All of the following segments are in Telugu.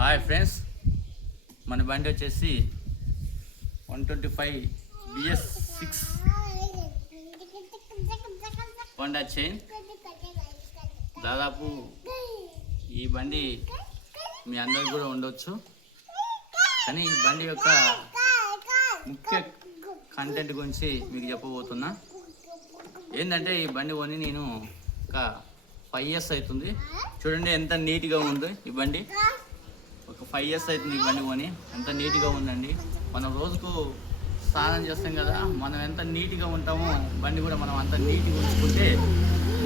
హాయ్ ఫ్రెండ్స్, మన బండి వచ్చేసి 125 BS6 హోండా చైన్. దాదాపు ఈ బండి మీ అందరికి కూడా ఉండొచ్చు, కానీ ఈ బండి యొక్క ముఖ్య కంటెంట్ గురించి మీకు చెప్పబోతున్నా. ఏంటంటే ఈ బండి కొని నేను ఒక 5 years అవుతుంది. చూడండి ఎంత నీట్గా ఉంది ఈ బండి. ఒక 5 years అవుతుంది ఈ బండి కొని, ఎంత నీట్గా ఉందండి. మనం రోజుకు స్నానం చేస్తాం కదా, మనం ఎంత నీట్గా ఉంటామో బండి కూడా మనం అంత నీట్గా ఉంచుకుంటే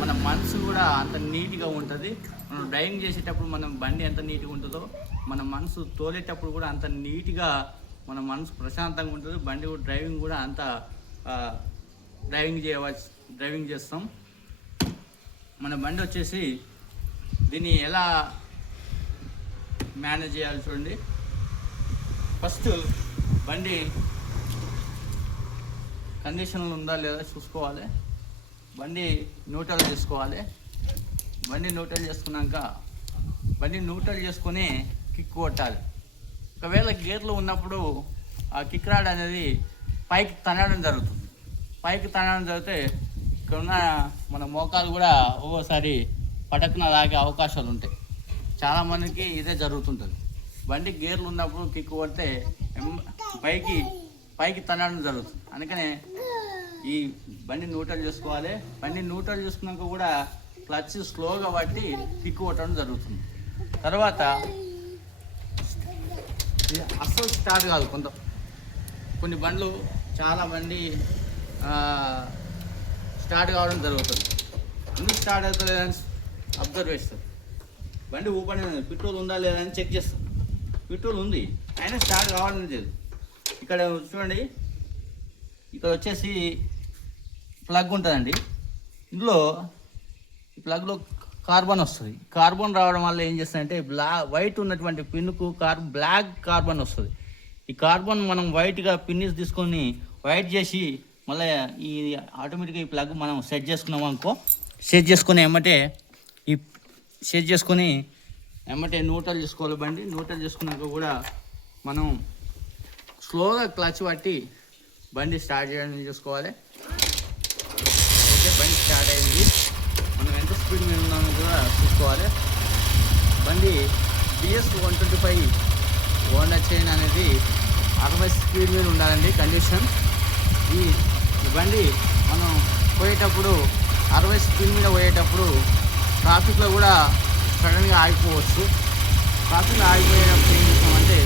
మన మనసు కూడా అంత నీట్గా ఉంటుంది. మనం డ్రైవింగ్ చేసేటప్పుడు మనం బండి ఎంత నీట్గా ఉంటుందో మన మనసు తోలేటప్పుడు కూడా అంత నీట్గా మన మనసు ప్రశాంతంగా ఉంటుంది. బండి డ్రైవింగ్ కూడా అంత డ్రైవింగ్ చేస్తాం. మన బండి వచ్చేసి దీన్ని ఎలా మేనేజ్ చేయాలి చూడండి. ఫస్ట్ బండి కండిషన్లో ఉందా లేదా చూసుకోవాలి. బండి న్యూట్రల్ చేసుకోవాలి. బండి న్యూట్రల్ చేసుకున్నాక బండి న్యూట్రల్ చేసుకొని కిక్ కొట్టాలి. ఒకవేళ గేర్లో ఉన్నప్పుడు ఆ కిక్ రాడ్ అనేది పైకి తనడం జరుగుతుంది. పైకి తనడం జరిగితే ఇక్కడ ఉన్న మన మోకాలు కూడా ఒక్కోసారి పటకున లాగే అవకాశాలు ఉంటాయి. చాలామందికి ఇదే జరుగుతుంటుంది. బండి గేర్లు ఉన్నప్పుడు కిక్ కొడితే పైకి తనడం జరుగుతుంది. అందుకనే ఈ బండి న్యూట్రల్ చేసుకోవాలి. బండి న్యూట్రల్ చేసుకున్నాక కూడా క్లచ్ స్లోగా పట్టి కిక్ కొట్టడం జరుగుతుంది. తర్వాత అస్సలు స్టార్ట్ కాదు. కొన్ని బండ్లు చాలా బండి స్టార్ట్ కావడం జరుగుతుంది. ఎందుకు స్టార్ట్ అవుతలేదని అబ్జర్వ్ చేస్తారు. బండి ఓపెన్ పెట్రోల్ ఉందా లేదా అని చెక్ చేస్తాం. పెట్రోల్ ఉంది, అయినా స్టార్ట్ కావాలని లేదు. ఇక్కడ చూడండి, ఇక్కడ వచ్చేసి ప్లగ్ ఉంటుందండి. ఇందులో ఈ ప్లగ్లో కార్బన్ వస్తుంది. కార్బన్ రావడం వల్ల ఏం చేస్తుందంటే వైట్ ఉన్నటువంటి పిన్నుకు బ్లాక్ కార్బన్ వస్తుంది. ఈ కార్బన్ మనం వైట్గా పిన్నిస్ తీసుకొని వైట్ చేసి మళ్ళీ ఈ ఆటోమేటిక్గా ఈ ప్లగ్ మనం సెట్ చేసుకున్నాం అనుకో, సెట్ చేసుకొని ఎమ్మటే న్యూట్రల్ చేసుకోవాలి. బండి న్యూట్రల్ చేసుకున్నాక కూడా మనం స్లోగా క్లచ్ పట్టి బండి స్టార్ట్ చేయడం చేసుకోవాలి. ఓకే, బండి స్టార్ట్ అయింది. మనం ఎంత స్పీడ్ మీద ఉన్నామో కూడా చూసుకోవాలి. బండి BS125 హోండా చైన్ అనేది 60 స్పీడ్ మీద ఉండాలండి కండిషన్. ఈ బండి మనం పోయేటప్పుడు 60 స్పీడ్ మీద పోయేటప్పుడు ట్రాఫిక్లో కూడా సడన్గా ఆగిపోవచ్చు. ట్రాఫిక్లో ఆగిపోయేటప్పుడు ఏం చేస్తామంటే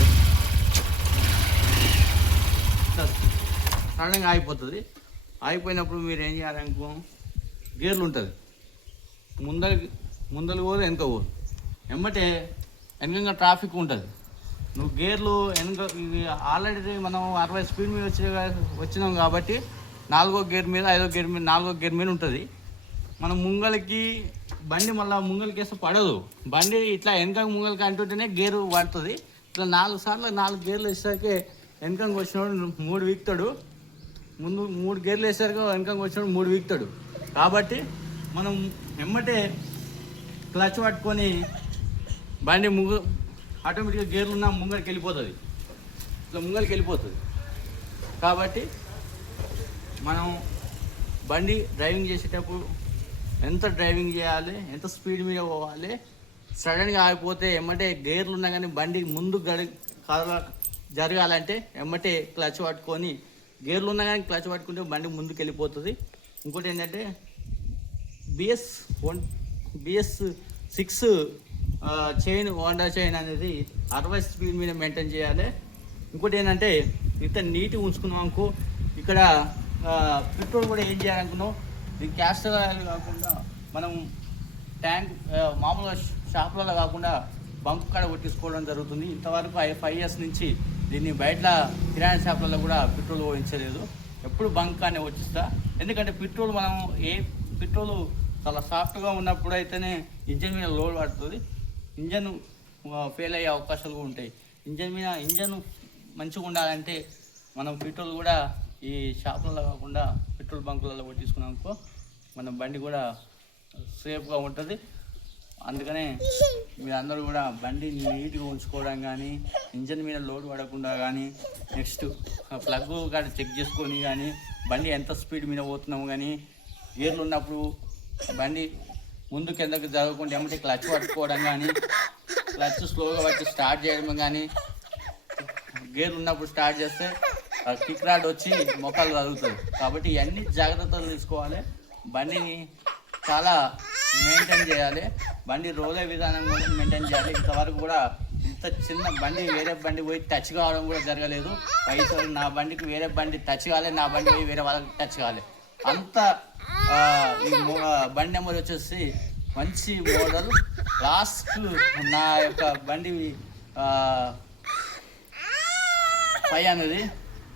సడన్గా ఆగిపోయినప్పుడు మీరు ఏం చేయాలనుకో, గేర్లు ఉంటుంది, ముందలు పోదు వెనక పోదు. ఎమ్మటే వెనకంగా ట్రాఫిక్ ఉంటుంది. నువ్వు గేర్లు వెనక ఆల్రెడీ మనం 60 స్పీడ్ మీద వచ్చినాం కాబట్టి 4వ గేర్ మీద 5వ గేర్ మీద 4వ గేర్ మీద ఉంటుంది. మనం బండి మళ్ళీ ముంగలికి వేస్తే పడదు. బండి ఇట్లా వెనక ముంగలికి అంటుంటేనే గేరు పడుతుంది. ఇట్లా 4 సార్లు 4 గేర్లు వేసాకే వెనకంగా వచ్చినోడు 3 వీక్తాడు. ముందు 3 గేర్లు వేసాక వెనకంగా వచ్చినోడు 3 వీక్తాడు. కాబట్టి మనం ఎమ్మటే క్లచ్ పట్టుకొని బండి ఆటోమేటిక్గా గేర్లు ఉన్న ముంగలికి వెళ్ళిపోతుంది. ఇట్లా ముంగలికి వెళ్ళిపోతుంది. కాబట్టి మనం బండి డ్రైవింగ్ చేసేటప్పుడు ఎంత డ్రైవింగ్ చేయాలి, ఎంత స్పీడ్ మీద పోవాలి. సడన్గా ఆగిపోతే ఎమ్మటే గేర్లు ఉన్నా కానీ బండి ముందు జరగాలంటే ఎమ్మటే క్లచ్ పట్టుకొని, గేర్లు ఉన్నా కానీ క్లచ్ పట్టుకుంటే బండి ముందుకు వెళ్ళిపోతుంది. ఇంకోటి ఏంటంటే BS6 చైన్ హోండా చైన్ అనేది 60 స్పీడ్ మీద మెయింటైన్ చేయాలి. ఇంకోటి ఏంటంటే ఇంత నీట్గా ఉంచుకున్నాం అనుకో, ఇక్కడ పెట్రోల్ కూడా ఏం చేయాలనుకున్నాం, ఇది క్యాస్టర్ ఆయిల్ కాకుండా మనం ట్యాంక్ మామూలుగా షాపులలో కాకుండా బంక్ కాడ కొట్టించుకోవడం జరుగుతుంది. ఇంతవరకు 5 years నుంచి దీన్ని బయట కిరాణా షాపులలో కూడా పెట్రోల్ పోయించలేదు. ఎప్పుడు బంక్ అనే వచ్చిస్తా. ఎందుకంటే పెట్రోల్ చాలా సాఫ్ట్గా ఉన్నప్పుడు అయితేనే ఇంజన్ మీద లోడ్ పడుతుంది. ఇంజన్ ఫెయిల్ అయ్యే అవకాశాలు కూడా ఉంటాయి. ఇంజన్ మంచిగా ఉండాలంటే మనం పెట్రోల్ కూడా ఈ షాపులలో కాకుండా పెట్రోల్ బంకులలో కొట్టించుకున్నాం అనుకో, మన బండి కూడా సేఫ్గా ఉంటుంది. అందుకనే మీరందరూ కూడా బండి నీట్గా ఉంచుకోవడం కానీ, ఇంజన్ మీద లోడ్ పడకుండా కానీ, నెక్స్ట్ ప్లగ్ కాడ చెక్ చేసుకొని కానీ, బండి ఎంత స్పీడ్ మీద పోతున్నాము కానీ, గేర్లు ఉన్నప్పుడు బండి ముందు కిందకి జరగకుండా ఏమంటే క్లచ్ పట్టుకోవడం కానీ, క్లచ్ స్లోగా పట్టి స్టార్ట్ చేయడం కానీ, గేర్లు ఉన్నప్పుడు స్టార్ట్ చేస్తే కిక్ రాడ్ వచ్చి మొక్కలు జరుగుతుంది. కాబట్టి ఇవన్నీ జాగ్రత్తలు తీసుకోవాలి. బండిని చాలా మెయింటైన్ చేయాలి. బండి రోలే విధానం కూడా మెయింటైన్ చేయాలి. ఇంతవరకు కూడా ఇంత చిన్న బండి వేరే బండి పోయి టచ్ కావడం కూడా జరగలేదు. పైసలు నా బండికి వేరే బండి టచ్ కావాలి, నా బండి పోయి వేరే వాళ్ళకి టచ్ కావాలి. అంత ఈ బండి నెంబర్ వచ్చేసి మంచి మోడల్. లాస్ట్ నా యొక్క బండి 5 అనేది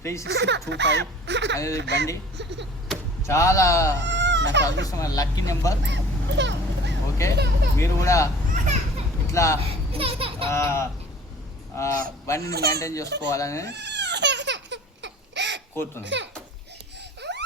3625 అనేది బండి చాలా నాకు అదృష్టమైన లక్కీ నెంబర్. ఓకే, మీరు కూడా ఇట్లా బండిని మెయింటైన్ చేసుకోవాలని కోరుతున్నాను.